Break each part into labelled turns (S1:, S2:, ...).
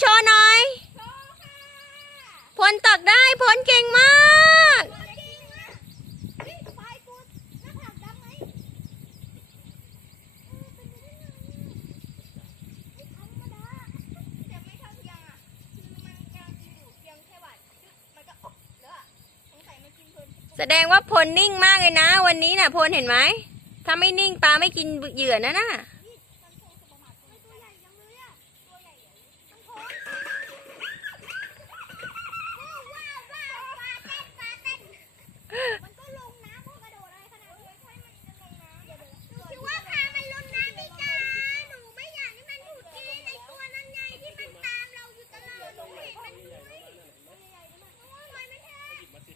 S1: โชว์หน่อยพลตักได้พลเก่งมากแสดงว่าพลนิ่งมากเลยนะ วันนี้น่ะพลเห็นไหมถ้าไม่นิ่งปลาไม่กินเหยื่อนะน่ะ
S2: มันก็ลงน้ำพวกกระโดดอะไรขนาดนี้ให้มันจะลงน้ำหนูคิดว่าพามันลงน้ำไม่จ้าหนูไม่อยากให้มันถูกกินไอตัวนั้นไงที่มันตามเราอยู่ตลอดหนูเห็นมันด้วยโอ้ยมันแท้
S3: ก็หยิบมาสิ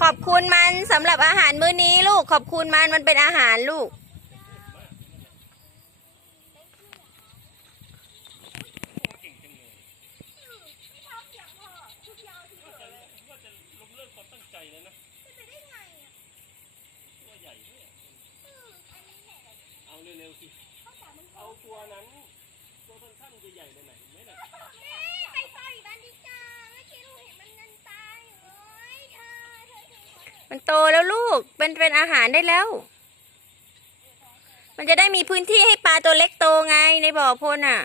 S1: ขอบคุณมันสำหรับอาหารมื้อนี้ลูก ขอบคุณมันมันเป็นอาหารลูก
S3: เอาเลิกความตั้งใจแล้วนะ
S2: จะไปได้ไงอะ
S3: ตัวใหญ่ด้วย
S2: อืมอันนี้แหละ
S3: เอาเร็วๆสิ เอาตัวนั้น ตัวสั้นๆใหญ่ๆเลยไหนไหมน่ะ
S2: มัน
S1: โตแล้วลูกเป็นเป็นอาหารได้แล้ว มันจะได้มีพื้นที่ให้ปลาตัวเล็กโตไงในบ่อพลอะ